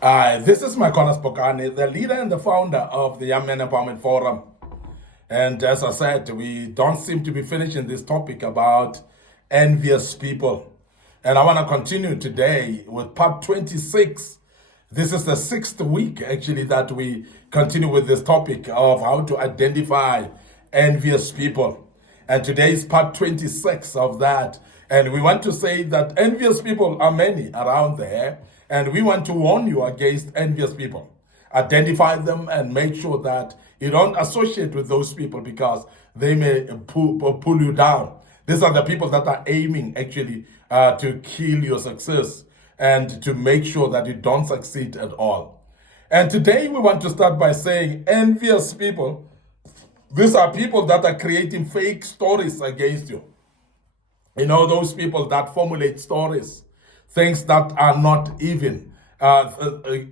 This is MIcornus Phokane, the leader and the founder of the Young Men Empowerment Forum. And as I said, we don't seem to be finishing this topic about envious people. And I want to continue today with part 26. This is the 6th week, actually, that we continue with this topic of how to identify envious people. And today is part 26 of that. And we want to say that envious people are many around there. And we want to warn you against envious people. Identify them and make sure that you don't associate with those people because they may pull you down. These are the people that are aiming actually to kill your success and to make sure that you don't succeed at all. And today we want to start by saying envious people, these are people that are creating fake stories against you. You know, those people that formulate stories, things that are not even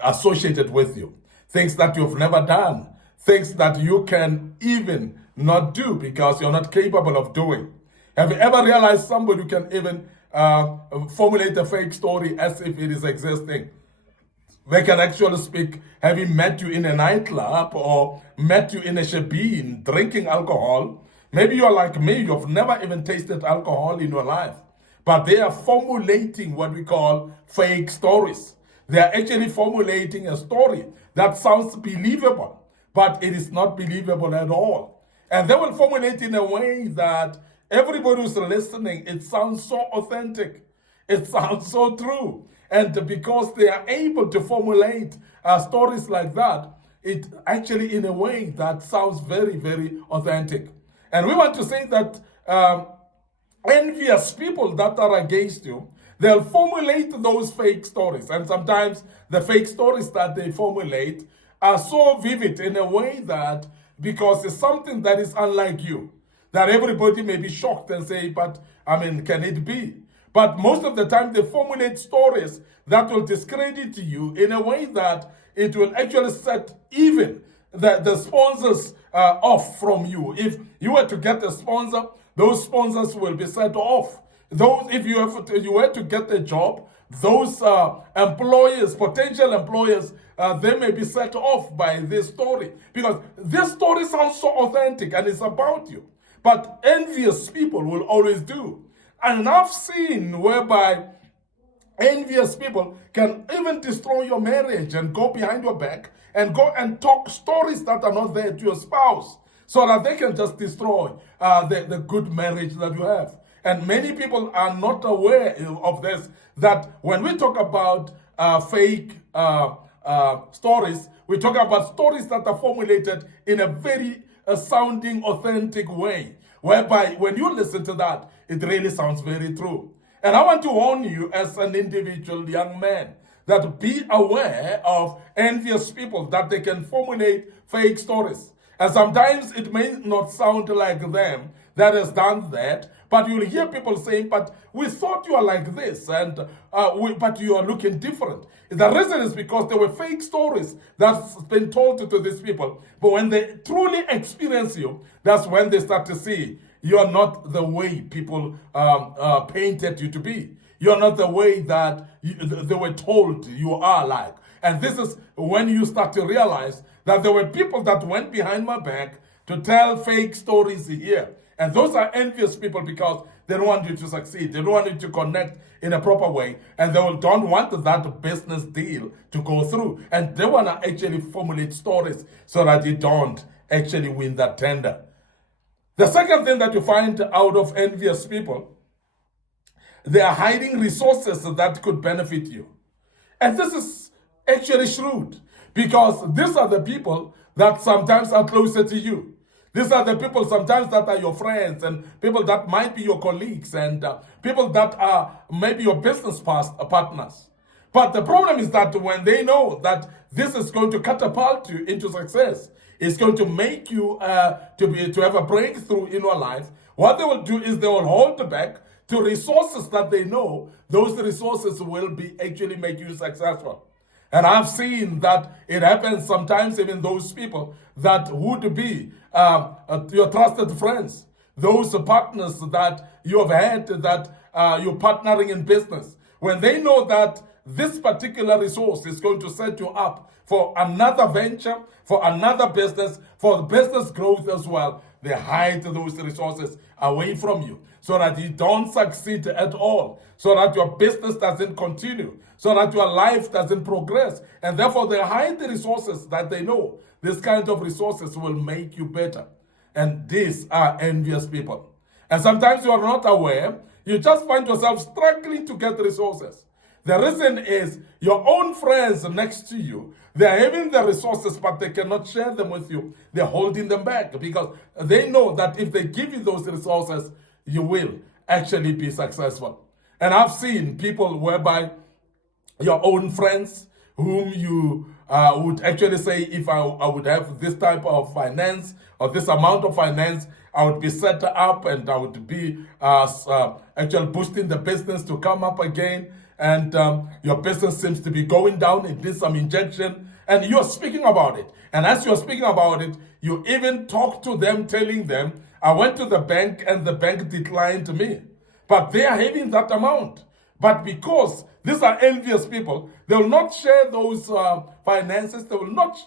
associated with you, things that you've never done, things that you can even not do because you're not capable of doing. Have you ever realized somebody who can even formulate a fake story as if it is existing? They can actually speak, having met you in a nightclub or met you in a shebeen drinking alcohol. Maybe you're like me, you've never even tasted alcohol in your life. But they are formulating what we call fake stories. They are actually formulating a story that sounds believable, but it is not believable at all. And they will formulate in a way that everybody who's listening, it sounds so authentic. It sounds so true. And because they are able to formulate stories like that, it actually in a way that sounds very, very authentic. And we want to say that envious people that are against you, they'll formulate those fake stories. And sometimes the fake stories that they formulate are so vivid in a way that because it's something that is unlike you, that everybody may be shocked and say, but I mean, can it be? But most of the time they formulate stories that will discredit you in a way that it will actually set even the sponsors off from you. If you were to get a sponsor, those sponsors will be set off. Those, if you were to get a job, those employers, potential employers, they may be set off by this story because this story sounds so authentic and it's about you. But envious people will always do. And I've seen whereby envious people can even destroy your marriage and go behind your back and go and talk stories that are not there to your spouse so that they can just destroy the good marriage that you have. And many people are not aware of this, that when we talk about fake stories, we talk about stories that are formulated in a very sounding authentic way, whereby when you listen to that, it really sounds very true. And I want to warn you as an individual young man that be aware of envious people, that they can formulate fake stories. And sometimes it may not sound like them that has done that, but you'll hear people saying, but we thought you are like this, and but you are looking different. The reason is because there were fake stories that's been told to these people. But when they truly experience you, that's when they start to see you're not the way people painted you to be. You're not the way that they were told you are like. And this is when you start to realize that there were people that went behind my back to tell fake stories here. And those are envious people because they don't want you to succeed. They don't want you to connect in a proper way. And they don't want that business deal to go through. And they want to actually formulate stories so that you don't actually win that tender. The second thing that you find out of envious people, they are hiding resources that could benefit you. And this is actually shrewd because these are the people that sometimes are closer to you. These are the people sometimes that are your friends and people that might be your colleagues and people that are maybe your business partners. But the problem is that when they know that this is going to catapult you into success, it's going to make you to have a breakthrough in your life, what they will do is they will hold back to resources that they know those resources will be actually make you successful. And I've seen that it happens sometimes even those people that would be your trusted friends, those partners that you have had that you're partnering in business. When they know that this particular resource is going to set you up for another venture, for another business, for business growth as well. They hide those resources away from you so that you don't succeed at all, so that your business doesn't continue, so that your life doesn't progress. And therefore, they hide the resources that they know. This kind of resources will make you better. And these are envious people. And sometimes you are not aware. You just find yourself struggling to get resources. The reason is your own friends next to you, they are having the resources, but they cannot share them with you. They're holding them back because they know that if they give you those resources, you will actually be successful. And I've seen people whereby your own friends whom you would actually say, if I would have this type of finance or this amount of finance, I would be set up and I would be actually boosting the business to come up again. And your business seems to be going down. It needs some injection. And you're speaking about it. And as you're speaking about it, you even talk to them, telling them, I went to the bank and the bank declined me. But they are having that amount. But because these are envious people, they will not share those finances. They will not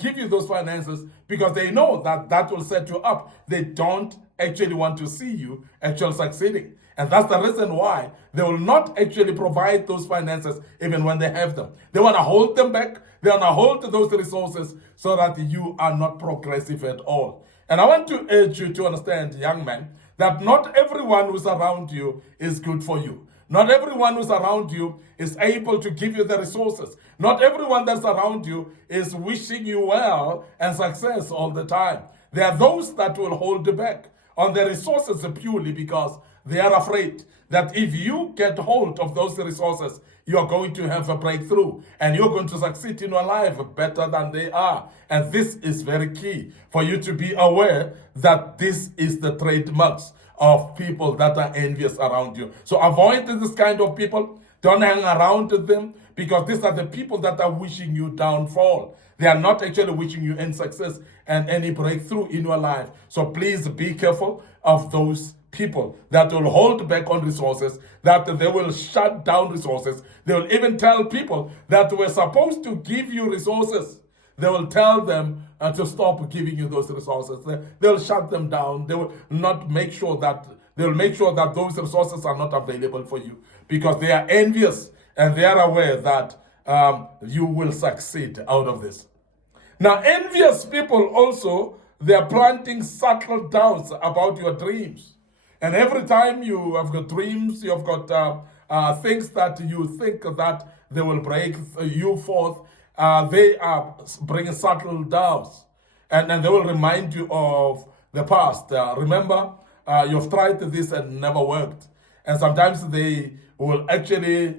give you those finances because they know that that will set you up. They don't actually want to see you actually succeeding. And that's the reason why they will not actually provide those finances even when they have them. They want to hold them back. They want to hold those resources so that you are not progressive at all. And I want to urge you to understand, young man, that not everyone who's around you is good for you. Not everyone who's around you is able to give you the resources. Not everyone that's around you is wishing you well and success all the time. There are those that will hold you back on the resources purely because they are afraid that if you get hold of those resources, you're going to have a breakthrough and you're going to succeed in your life better than they are. And this is very key for you to be aware that this is the trademarks of people that are envious around you. So avoid this kind of people. Don't hang around with them because these are the people that are wishing you downfall. They are not actually wishing you any success and any breakthrough in your life. So please be careful of those people that will hold back on resources, that they will shut down resources. They will even tell people that were supposed to give you resources. They will tell them to stop giving you those resources. They'll shut them down. They will not make sure that they'll make sure that those resources are not available for you because they are envious and they are aware that you will succeed out of this. Now, envious people also, they're planting subtle doubts about your dreams. And every time you have got dreams, you've got things that you think that they will break you forth, they are bringing subtle doubts. And they will remind you of the past. Remember, you've tried this and never worked. And sometimes they will actually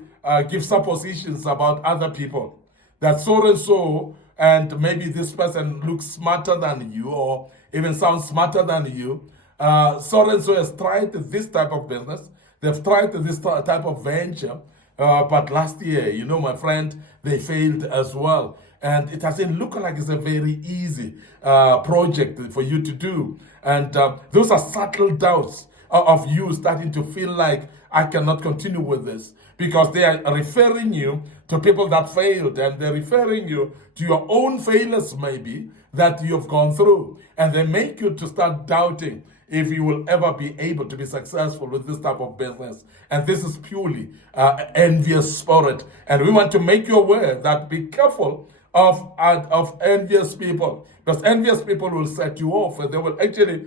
give suppositions about other people. That so and so, and maybe this person looks smarter than you or even sounds smarter than you. So and so has tried this type of business. They've tried this type of venture. But last year, my friend, they failed as well. And it doesn't look like it's a very easy project for you to do. And those are subtle doubts of you starting to feel like I cannot continue with this because they are referring you to people that failed and they're referring you to your own failures maybe that you've gone through. And they make you to start doubting if you will ever be able to be successful with this type of business. And this is purely envious spirit. And we want to make you aware that be careful of envious people, because envious people will set you off and they will actually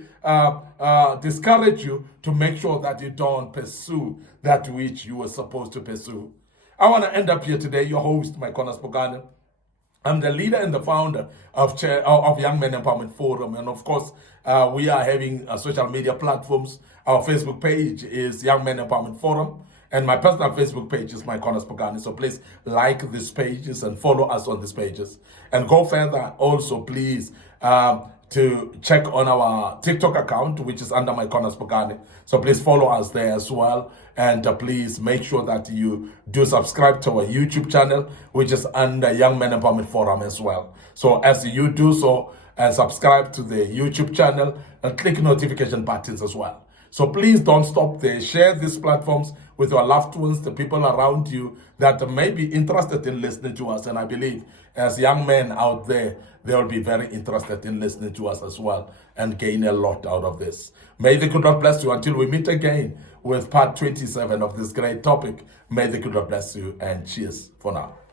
discourage you to make sure that you don't pursue that which you were supposed to pursue. I want to end up here today, your host, MIcornus Phokane. I'm the leader and the founder of Young Men Empowerment Forum. And of course, we are having social media platforms. Our Facebook page is Young Men Empowerment Forum. And my personal Facebook page is MIcornus Phokane. So please like these pages and follow us on these pages. And go further also, please, to check on our TikTok account, which is under MIcornus Phokane. So please follow us there as well. And please make sure that you do subscribe to our YouTube channel, which is under Young Men Empowerment Forum as well. So as you do so and subscribe to the YouTube channel, click notification buttons as well. So please don't stop there. Share these platforms with your loved ones, the people around you that may be interested in listening to us. And I believe as young men out there, they will be very interested in listening to us as well and gain a lot out of this. May the good Lord bless you until we meet again with part 27 of this great topic. May the good Lord bless you, and cheers for now.